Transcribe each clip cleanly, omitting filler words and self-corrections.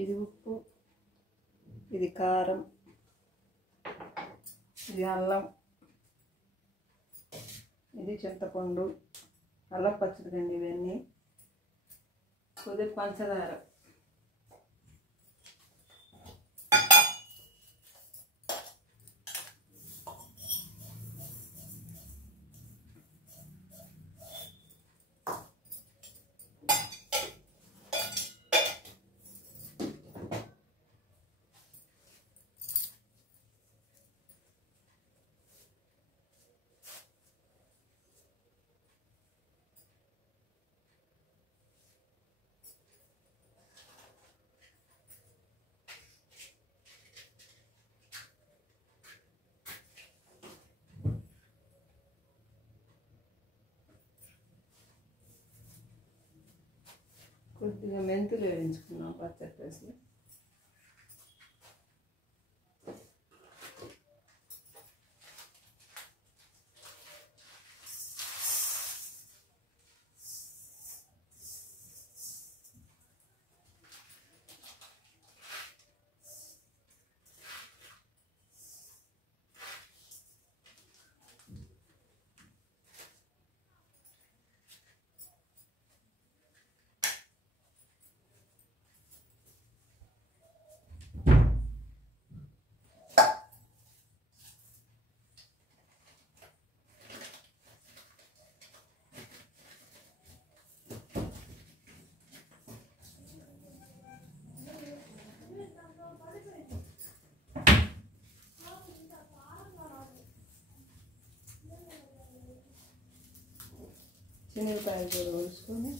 ఇది ఉప్పు, ఇది కారం, ఇది అల్లం, ఇది చింతపండు, అల్లం పచ్చడి అండి. ఇవన్నీ కొద్దిగా పంచదార, కొద్దిగా మెంతులు వేయించుకున్నాం పచ్చడి వేసి. శనగకాయలు కూడా వేసుకొని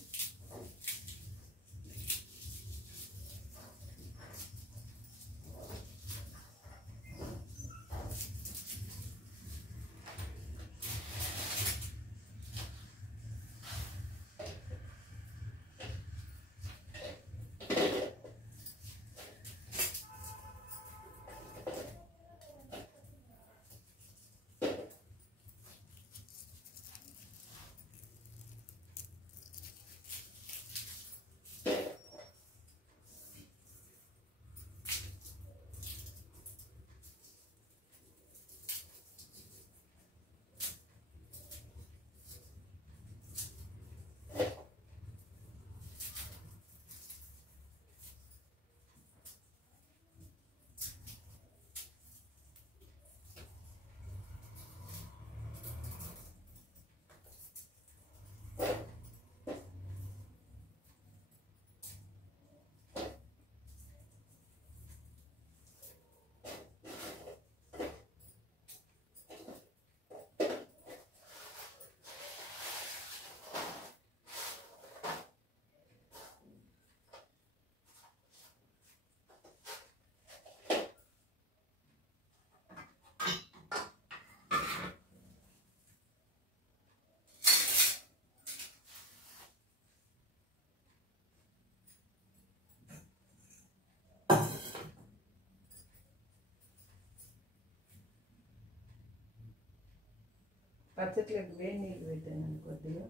పచ్చట్లోకి వేడి నీళ్ళు పెట్టాను కొద్దిగా.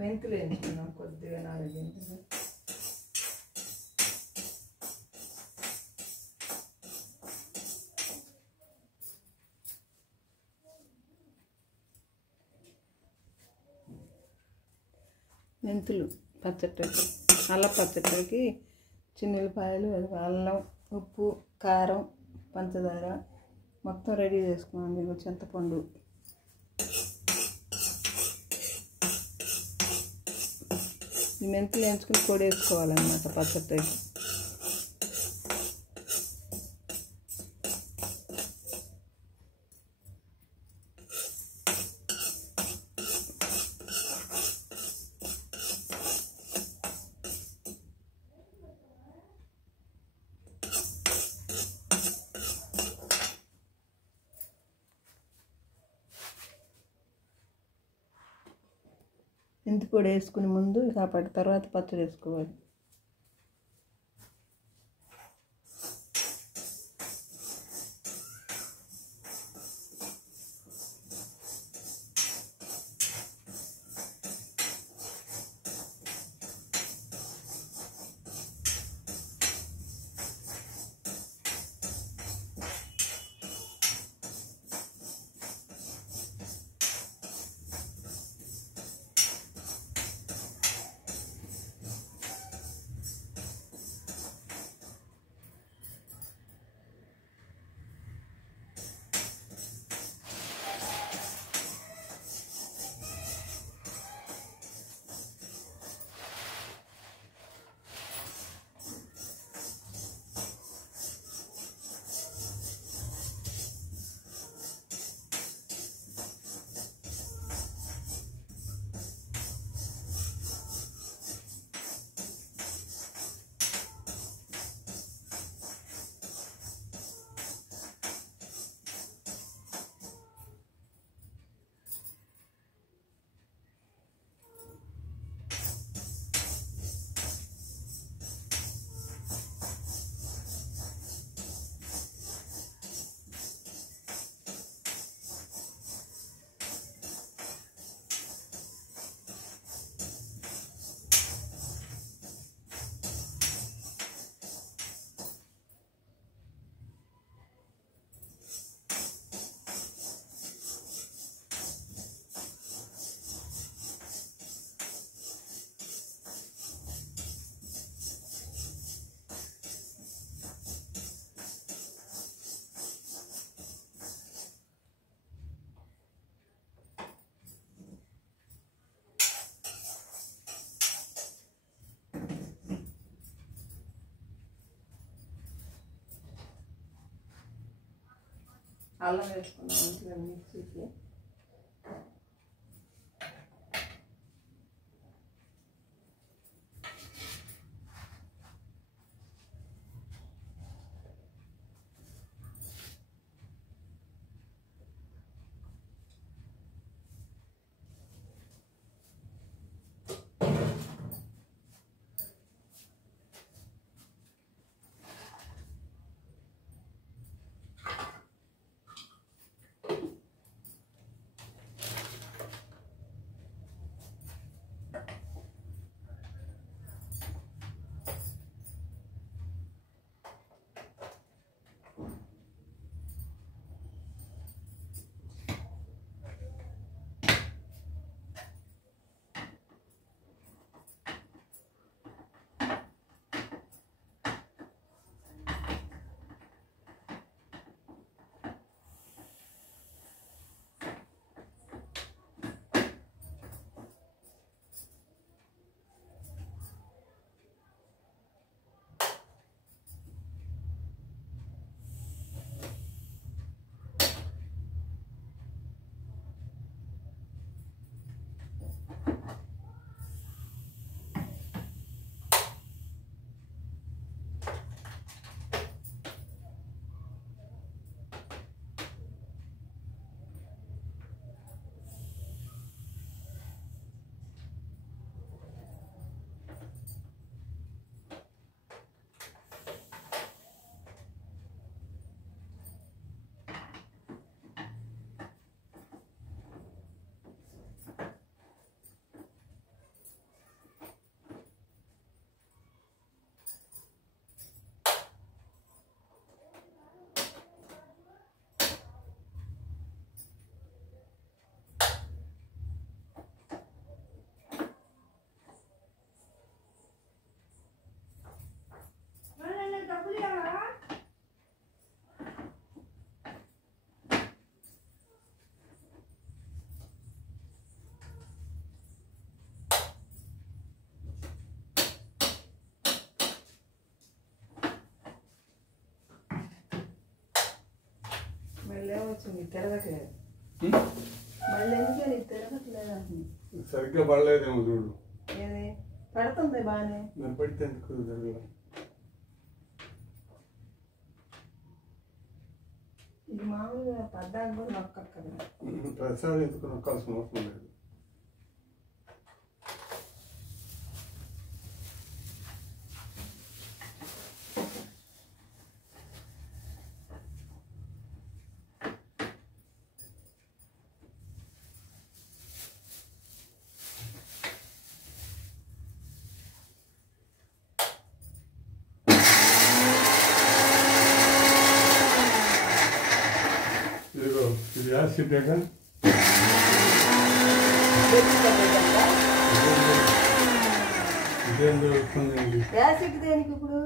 మెంతులు వేయించుకున్నాం కొద్దిగా 4 గింజలు. మెంతులు పచ్చడికి, అల్లం పచ్చడికి చిన్నులపాయలు, అల్లం, ఉప్పు, కారం, పంచదార మొత్తం రెడీ చేసుకున్నాం. ఇగో చింతపండు, ఈ మెంతులు వేయించుకుని పొడి వేసుకోవాలన్నమాట పచ్చడికి. మెంతి పొడి వేసుకుని ముందు కాపాడు, తర్వాత పచ్చడి వేసుకోవాలి. అల్లం వేసుకున్నాం మిక్సీకి. మళ్ళీ వచ్చింది తిరగట్లేదు. మళ్ళీ ఎందుకు నీకు తిరగట్లేదు అంటుంది. సరిగ్గా పడలేదేమో చూడు. ఏది పడుతుంది బాగానే. మరి పడితే ఎందుకు జరగలేదు? ఇది మామూలుగా పడ్డానికి కూడా నొక్కక్కర్లేదు. ప్రసాదం ఎందుకు నొక్కాల్సిన అవసరం లేదు. యాసిడ్గా ఇదేం జరుగుతుంది యాసిడ్ దేనికి ఇప్పుడు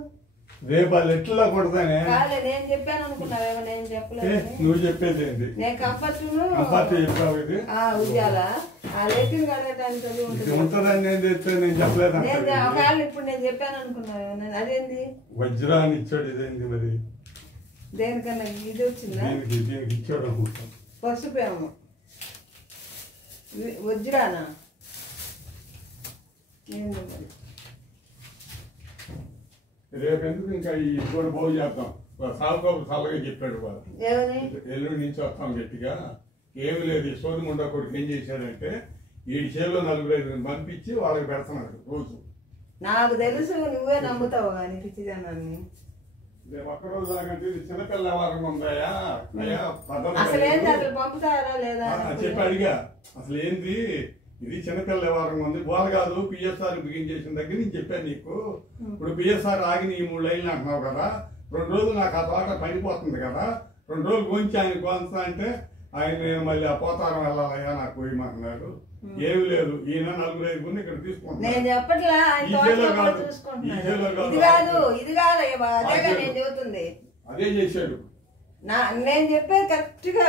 రేపు వాళ్ళు ఎట్లా కొడతానే కాలే నేను చెప్పాను అనుకున్నావేమో నేను చెప్పలేదు నువ్వు చెప్పేది ఏంటి నేను కంపర్టును కంపార్ట్ చెప్పావు ఇది ఉద్యాల ఆ లెట్టిన కడగటానికి అది ఇది ఉంటుంది ఉంటుందని నేను చెప్తే నేను చెప్పలేదు నేను ఒకవేళ ఇప్పుడు నేను చెప్పాను అనుకున్నావేమో అదేంది వజ్రాన్ని ఇచ్చాడు ఇదేంటి మరి దేనికన్నా ఇది వచ్చిందా దీనికి ఇచ్చాడు అనుకుంటాం పసుపేమో వజ్రానా ఏందో మరి రేపు ఎందుకు ఇంకా ఈ కూడా బాగు చేద్దాం సాగుబాబు సలహా చెప్పాడు వాడు ఏమని ఎల్లుండి నుంచి వస్తాం గట్టిగా ఏమి లేదు ఈ సోది ముండా కొడుకు ఏం చేశాడంటే ఈ చేలో 4-5 పంపించి వాళ్ళకి పెడుతున్నాడు రోజు నాకు తెలుసు నువ్వే నమ్ముతావు కానీ పిచ్చిదాన్ని ఒక్కరోజు దాకంటే ఇది చిన్నపిల్ల వారం ఉందాయా అయ్యా అసలు ఏంటి అసలు పంపుతారా లేదా చెప్పి అడిగా అసలు ఏంది ఇది చిన్నపిల్ల వ్యవహారం ఉంది బోధ కాదు పిఎస్ఆర్ బిగిన్ చేసిన దగ్గర నేను చెప్పాను నీకు ఇప్పుడు పిఎస్ఆర్ ఆగి ఈ 3 లైన్లు అంటున్నావు కదా 2 రోజులు నాకు ఆ తోట పడిపోతుంది కదా 2 రోజులు కొంచెం ఆయన కొంత అంటే ఆయన నేను మళ్ళీ ఆ పోతారం వెళ్ళాలయ్యా నాకు పోయమన్నాడు ఏమి లేదు ఈయన 4-5 ఇక్కడ తీసుకుంటాను నేను చెప్పట్లా ఇది కాదు నేను చెబుతుంది అదే చేశాడు నేను చెప్పేది కరెక్ట్ గా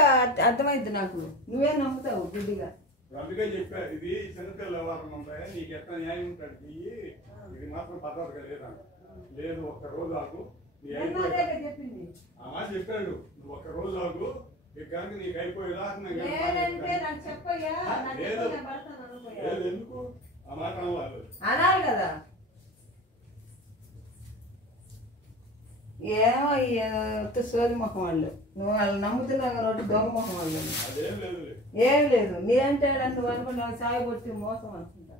అర్థమైంది నాకు నువ్వే నమ్ముతావు గుడ్డిగా అందుకే చెప్పా ఇది చిన్నపిల్ల వ్యవహారం ఉంటాయా నీకు ఎట్లా న్యాయం ఉంటాడు ఇది మాత్రం పద్ధతిగా లేదంట లేదు ఒక్క రోజు ఆగు చెప్పింది చెప్పాడు నువ్వు ఒక్క రోజు ఆగు ఇక నీకు అయిపోయేలా లేదు ఎందుకు ఆ మాట అనాలి కదా ఏమో సోది మొహం వాళ్ళు నువ్వు వాళ్ళు నమ్ముతున్నావు కాబట్టి దొంగ మొహం వాళ్ళు ఏం లేదు నీ అంటే నువ్వు అనుకుంటావు సాయి కొట్టి మోసం అనుకుంటా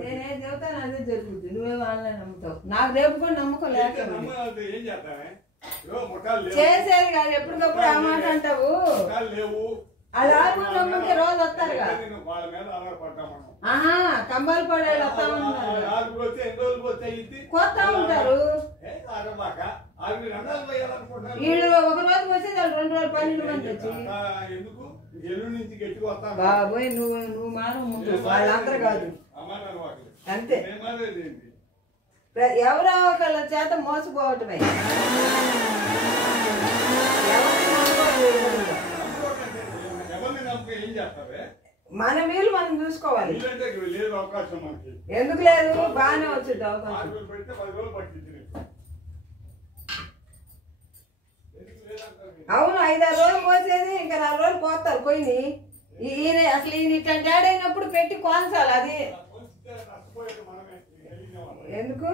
నేనేం చెబుతాను అదే జరుగుతుంది నువ్వేమో ఆన్లైన్ నమ్ముతావు నాకు రేపు కూడా నమ్మకం లేక చేసేది కాదు ఎప్పటికప్పుడు ఆ మాట అంటావు అలా నమ్ముంటే రోజు వస్తారు కంబాలు పడేళ్ళు వస్తా కొత్త ఉంటారు వీళ్ళు ఒక రోజు వచ్చేది వాళ్ళు 2 రోజులు 12 మంది వచ్చి బాబోయ్ నువ్వు మానం ముందు వాళ్ళందరూ కాదు అంతే ఎవరో ఒకళ్ళ చేత మోసపోవటమే మన వీలు మనం చూసుకోవాలి ఎందుకు లేదు బాగానే వచ్చింది అవకాశం అవును 5-6 రోజులు పోసేది ఇంకా 4 రోజులు పోతారు పోయి ఈయన అసలు ఈయన ఇట్లాంటి డాడ్ అయినప్పుడు పెట్టి కోన్సాలి అది ఎందుకు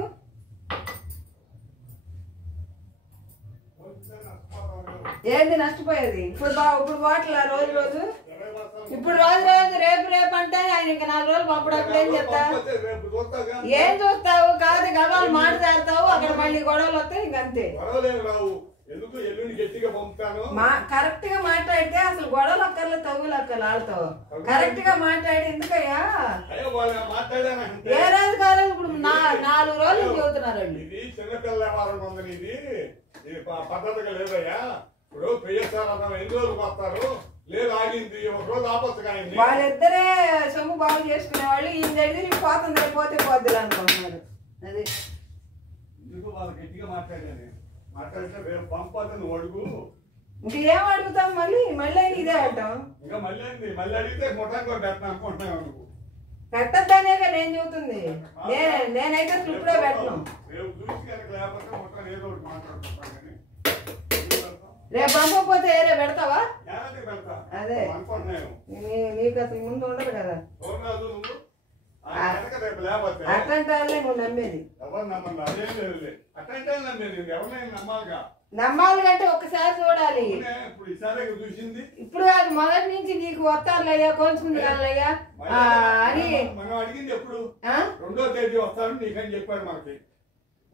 ఏంది నష్టపోయేది ఇప్పుడు బాటలు రోజు ఇప్పుడు రోజు రేపు అంటే ఆయన ఇంకా 4 రోజులు పంపడప్పుడు ఏం చెప్తా ఏం చూస్తావు కాదు గవాలు మాట్లాడతావు అక్కడ మళ్ళీ గొడవలు వస్తాయి ఇంకంతే కరెక్ట్ గా మాట్లాడితే అసలు గొడవలు అక్కర్లే తగులు అక్కర్లు ఆడతావు కరెక్ట్ గా మాట్లాడి ఎందుకయ్యా ఏ రోజు కాదు ఇప్పుడు 4 రోజులు చెబుతున్నారు పద్ధతిగా లేదయ్యా ఇప్పుడు పిఎస్ఆర్ ఎన్ని రోజులకు వస్తారు లేదు ఆగింది ఒక రోజు ఆపచ్చు వాళ్ళిద్దరే సొమ్ము బాగు చేసుకునే వాళ్ళు ఈయన దగ్గర పోతుంది పోతే పోద్దులు అనుకుంటున్నారు అది వాళ్ళు గట్టిగా మాట్లాడితే రేపు పంపదు నువ్వు అడుగు ఇంకేం అడుగుతాం మళ్ళీ ఇదే అంటాం ఇంకా మళ్ళీ అడిగితే మొత్తానికి పెట్టిన అనుకుంటున్నావు నువ్వు పెట్టద్దనేగా నేను చెబుతుంది నేనైతే ఇప్పుడే పెట్టను రేపు చూసి కనుక లేకపోతే మొత్తం ఏదో ఒకటి మాట్లాడుకుంటాను కానీ రేపు పంపకపోతే ఏరే పెడతావా అదే నీకు అసలు ముందు ఉండదు కదా అట్లాంటి వాళ్ళే నువ్వు నమ్మేది నమ్మాలి అంటే ఒక్కసారి చూడాలి ఇప్పుడు కాదు మొదటి నుంచి నీకు వస్తారులయ్యా కోల్చుకుంది కదలయ్యా అని మనం అడిగింది ఎప్పుడు 2వ తేదీ వస్తారని నీకని చెప్పాడు మనకి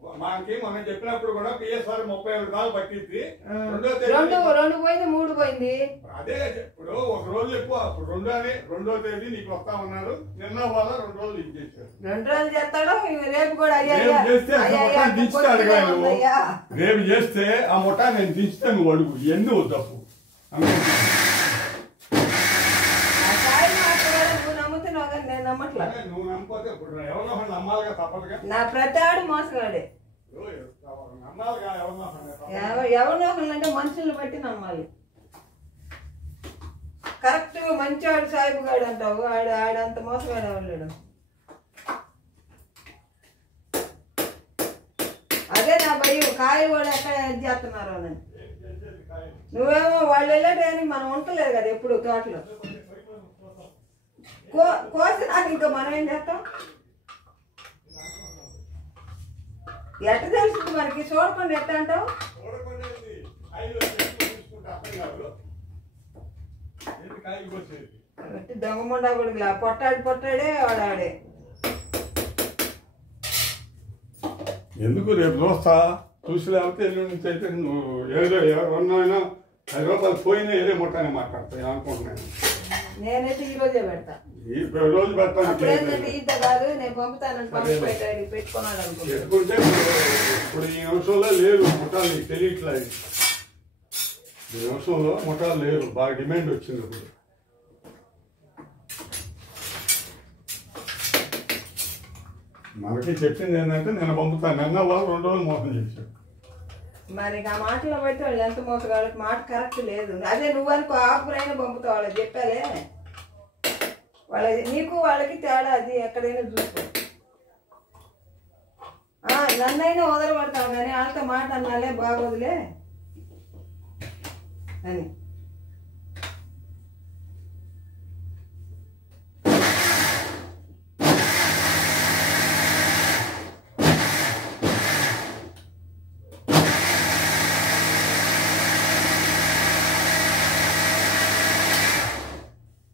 మనకి మనం చెప్పినప్పుడు కూడా పిఎస్ఆర్ 37 కాలు పట్టింది. రెండు పోయింది, 3 పోయింది. అదే ఇప్పుడు ఒక రోజు ఎక్కువ, రెండో తేదీ నీకు వస్తా ఉన్నారు. నిన్న వాళ్ళ 2 రోజులు ఇచ్చేసారు. 2 రోజులు చేస్తాడు. రేపు కూడా దించుతాడు. రేపు చేస్తే ఆ ముఠా నేను దించుతా, నువ్వు అడుగు ఎన్ని తప్పు. నువ్వు నమ్మకపోతే ఇప్పుడు ఎవరినో నమ్మాలిగా, తప్పదుగా. నా ప్రతాడు మోసగాడే. నమ్మాలిగా ఎవరినో అంటే మనుషుల్ని బట్టి నమ్మాలి. కరెక్ట్ మంచివాడు సాయిబు గాడు అంటావు, ఆడంత మోసగాడు ఎవరు. అదే నా భయం, కాయలు కూడా ఎక్కడ చేస్తున్నారు అని. నువ్వేమో వాళ్ళు వెళ్ళడానికి మనం ఉండలేదు కదా ఎప్పుడు తోటలో. కోసి నాకు ఇంకా మనం ఏం చేస్తాం? ఎట్ట తెలుస్తుంది మనకి? చూడకుండా ఎట్ట అంటావు? దొంగముండా కూడా పొట్టాడే వాడాడే. ఎందుకు రేపు చూస్తా, చూసి లేకపోతే ఎల్లుండి నుంచి అయితే నువ్వు ఏదో ఎవరినైనా 10 రూపాయలు పోయినా ఏదో ముట్టానే మాట్లాడతాయి అనుకుంటున్నాను. నేనైతే ఈ రోజే పెడతా. రోజు పెడతాను. ఇంత కాదు, నేను పంపుతాను. పెట్టుకున్నాడు పెట్టుకుంటే ఇప్పుడు ఈ నిమిషంలో లేరు ముఠాలు, నీకు తెలియట్లేదు. ఈ నిమిషంలో ముఠాలు లేరు, బాగా డిమాండ్ వచ్చింది. ఇప్పుడు మనకి చెప్పింది ఏంటంటే నేను పంపుతాను. నిన్న వాళ్ళు 2 రోజులు మోసం చేశారు. మరి ఆ మాటలో బట్టి వాళ్ళు ఎంత మోసగాడు, మాట కరెక్ట్ లేదు. అదే నువ్వు అనుకో, ఆకురైనా పంపుతావు. వాళ్ళకి చెప్పాలే, నీకు వాళ్ళకి తేడా అది ఎక్కడైనా చూసుకో. నన్నైనా వదలబడతావు కానీ వాళ్ళతో మాట అన్నాలే బాగోదులే అని.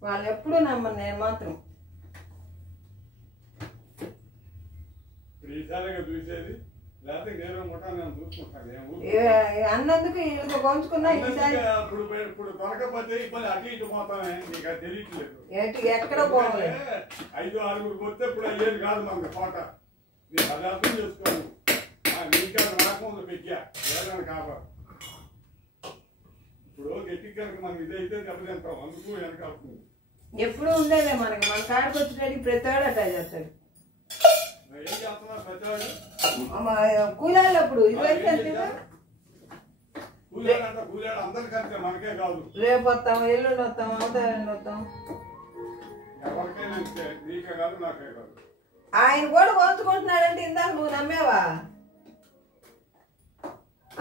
వాళ్ళు ఎప్పుడు నమ్మను, నేను మాత్రం. అన్నందుకు వీళ్ళతో పంచుకున్నా ఈసారి ఎక్కడ పోవాలి. 5-6 పోతే ఇప్పుడు అయ్యేది కాదు మనకి తోట. నీ పదార్థం చేసుకోను, నీకు రాకుండా పెట్టా ఏదైనా కాదు. ఇప్పుడు గట్టి కనుక మనకి ఇదైతే దెబ్బతింటాం, అందుకు వెనకాడుతుంది. ఎప్పుడు ఉండేదే మనకి, మన కాడికి వచ్చేటడికి ప్రతివాడు అట్లా చేస్తాడు. ఏం చేస్తున్నారు ప్రతివాడు? కూలాళ్ళు అప్పుడు ఇదివరకు కూలాడు అందరికంటే మనకే కాదు. రేపు వస్తాం, ఎల్లుండి వస్తాం, అవతల వస్తాం. ఎవరికైనా నీకే కాదు, నాకే కాదు. ఆయన కూడా పంచుకుంటున్నాడంటే ఇందాక నువ్వు నమ్మేవా?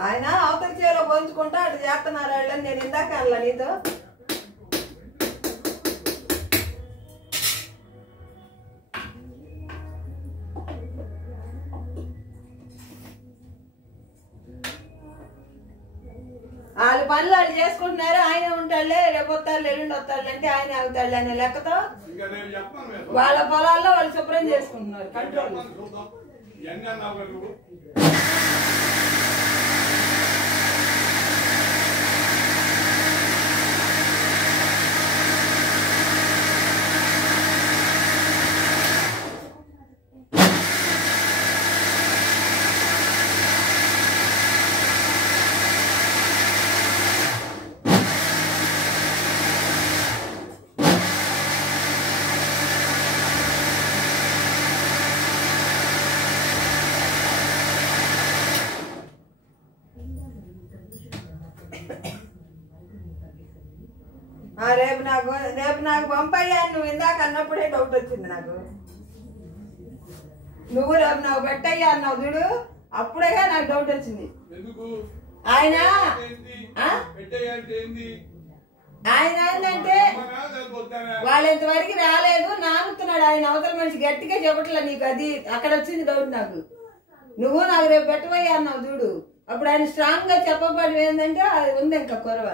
ఆయన అవతల చేలో పంచుకుంటా అటు చేస్తున్నారు వాళ్ళని. నేను ఇందాక అనలా నీతో? వాళ్ళు పనులు వాళ్ళు చేసుకుంటున్నారు. ఆయన ఉంటాడులే, రేపు వస్తాడు, ఎల్లుండి వస్తాడు అంటే ఆయన అవుతాడు అనే లెక్కతో వాళ్ళ పొలాల్లో వాళ్ళు శుభ్రం చేసుకుంటున్నారు. కంట్రోల్ రేపు నాకు పంపయ్యా. నువ్వు ఇందాక అన్నప్పుడే డౌట్ వచ్చింది నాకు. నువ్వు రేపు నాకు పెట్టయ్యా అన్నావు చూడు, అప్పుడేగా నాకు డౌట్ వచ్చింది. ఆయన ఏంటంటే వాళ్ళు ఇంతవరకు రాలేదు, నానుతున్నాడు ఆయన. అవతల మనిషి గట్టిగా చెప్పట్లే నీకు, అది అక్కడ వచ్చింది డౌట్ నాకు. నువ్వు నాకు రేపు పెట్టవయ్యా అన్నావు చూడు, అప్పుడు ఆయన స్ట్రాంగ్ గా చెప్పబడి ఏంటంటే అది ఉంది ఇంకా కొరవ.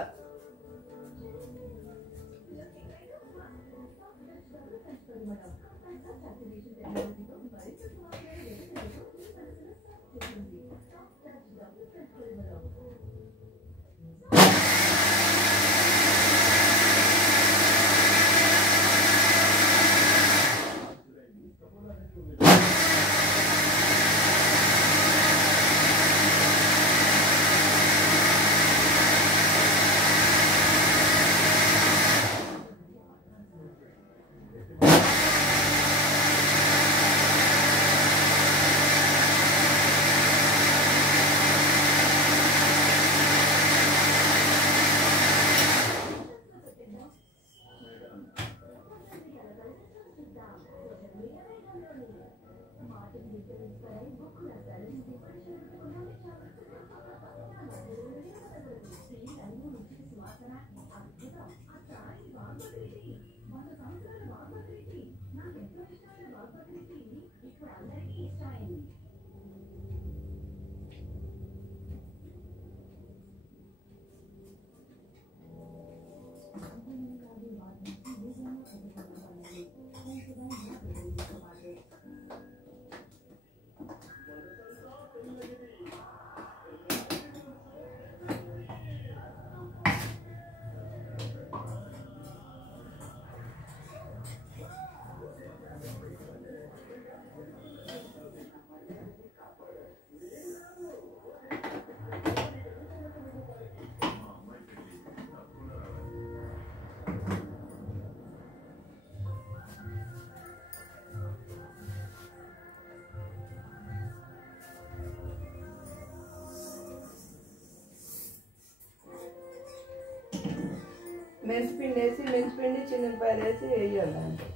మెంతిపిండి వేసి మెంతిపిండి చిన్నపాయలు వేసి వేయాలి దాంట్లో.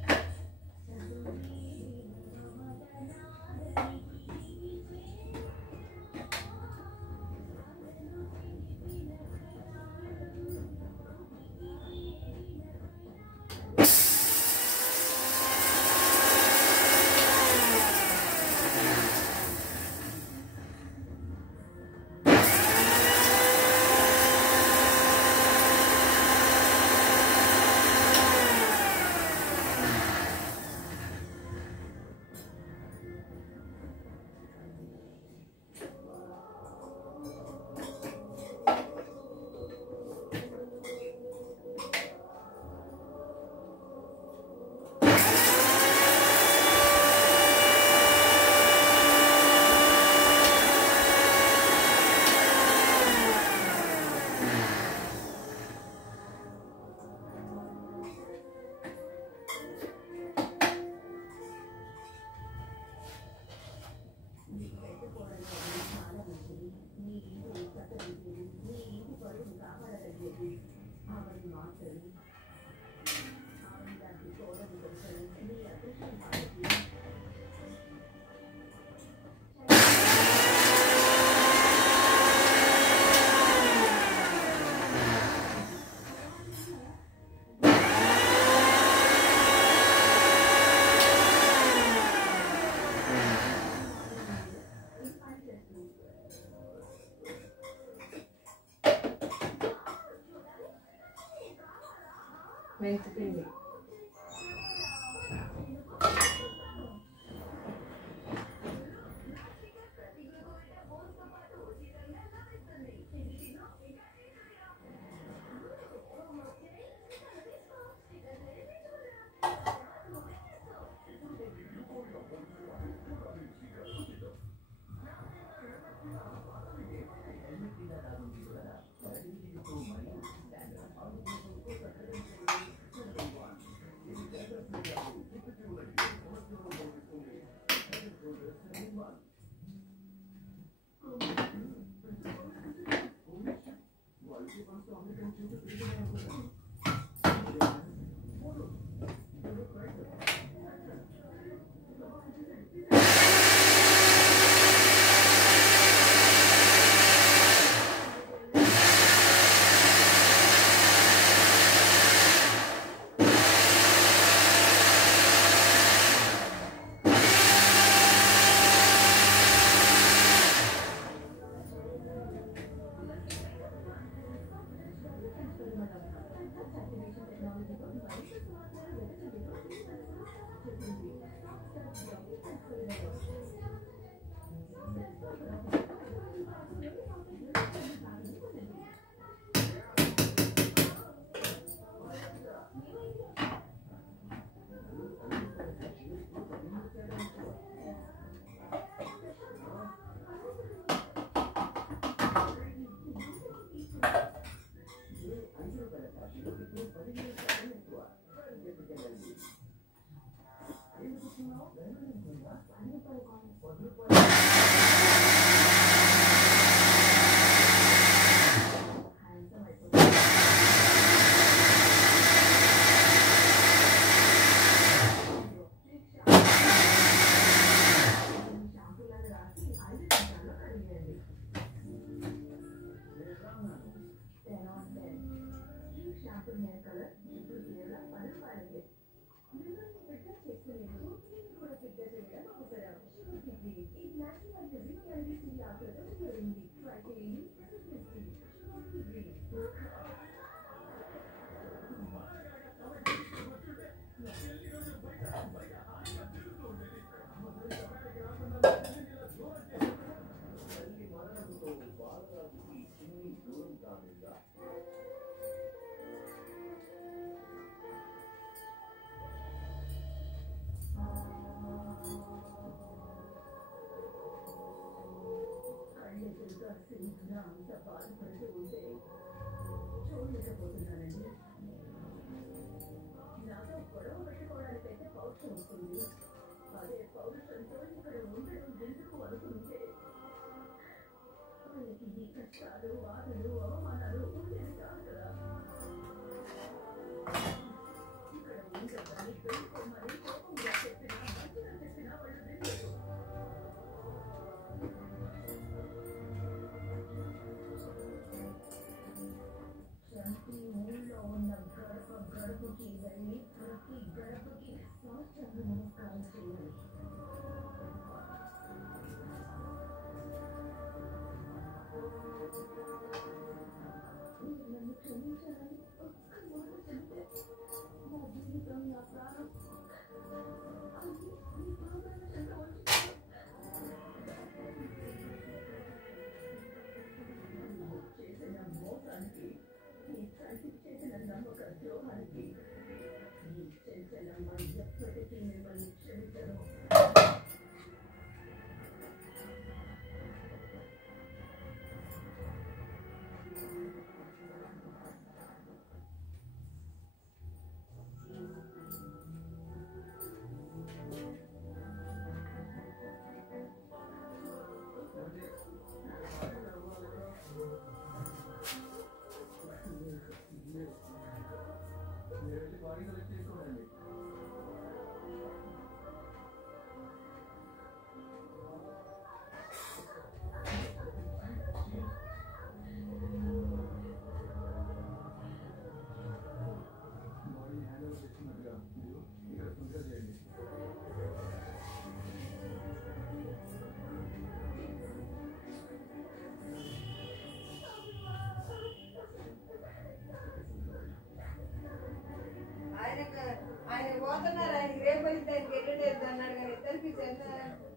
మెంతిపిండి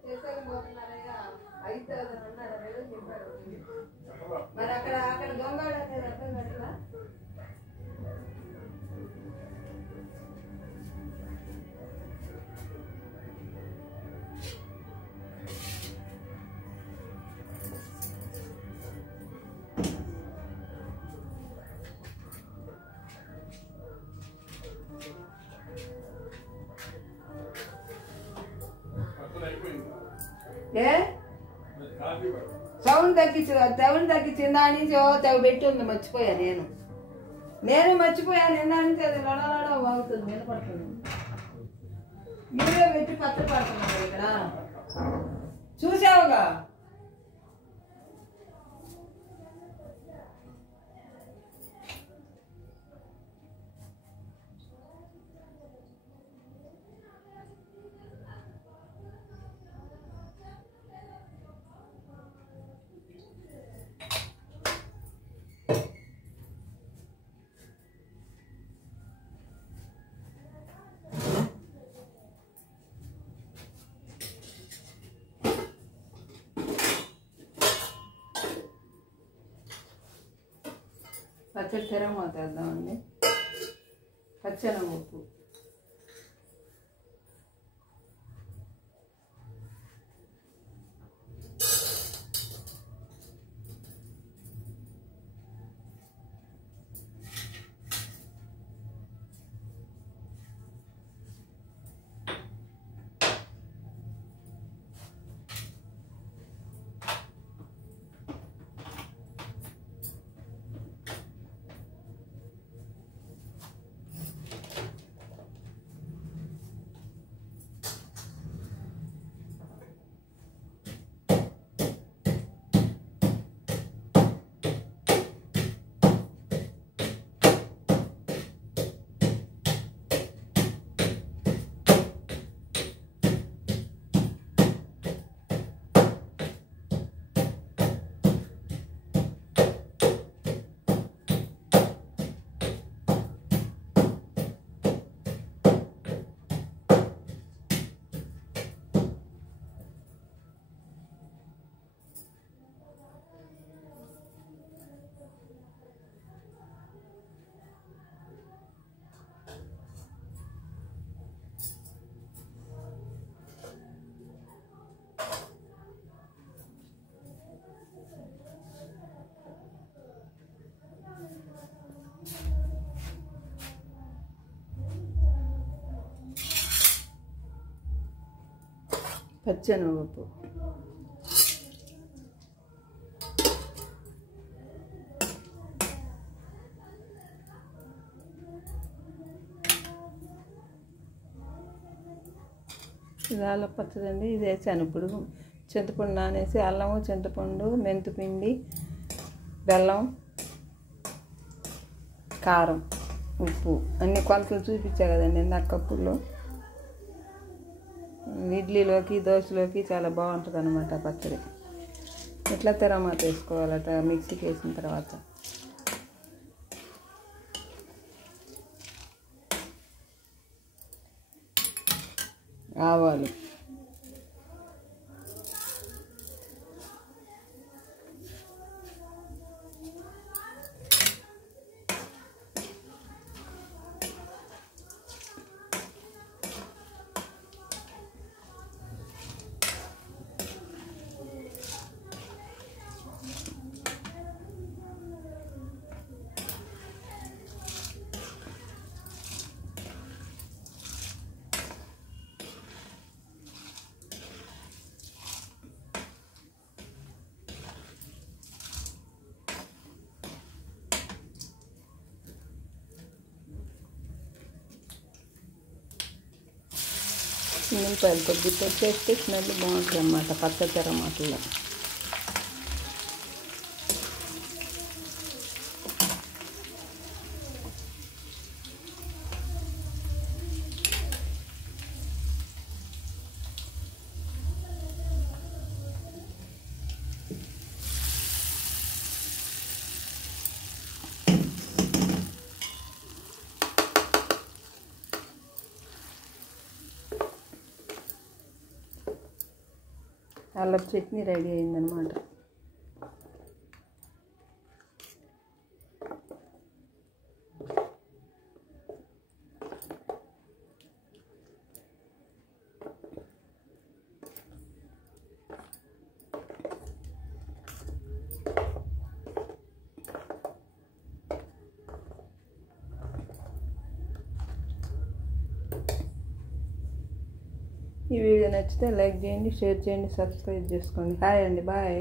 చేసేకపోతున్నారయ్యా 5,000 అన్నారు అదే చెప్పారు. మరి అక్కడ దొంగడు అనేది అర్థం కట్లా. ఏ సౌండ్ తగ్గించి దాని నుంచి తెగ పెట్టి ఉంది. మర్చిపోయా నేను మర్చిపోయాను. నిన్న నుంచి అది లడలడ వాగుతుంది, వినపడుతుంది. వీడియో పెట్టి పత్ర పడుతున్నాడు ఇక్కడ, చూసావుగా. పచ్చడి తెరమూత వేద్దామండి. పచ్చెనగపప్పు, పచ్చెనగపప్పు, ఇది అల్లం పచ్చడి అండి. ఇది వేసాను ఇప్పుడు. చింతపండు నానేసి, అల్లము, చింతపండు, మెంతిపిండి, బెల్లం, కారం, ఉప్పు అన్ని కొలతలు చూపించా కదండి ఇందాక కప్పుల్లో. ఇడ్లీలోకి, దోశలోకి చాలా బాగుంటుంది అన్నమాట పచ్చడి. ఇట్లా తెరమాత వేసుకోవాలట మిక్సీకి వేసిన తర్వాత. ఆవాలు, ఉల్లిపాయలు కొద్దిగా చేస్తే స్మెల్ బాగుంటుంది అన్నమాట పచ్చడి తెరమాటల్లో. అల్లపు చట్నీ రెడీ అయిందనమాట. ఈ వీడియో నచ్చితే లైక్ చేయండి, షేర్ చేయండి, సబ్స్క్రైబ్ చేసుకోండి. హాయ్ అండి, బాయ్.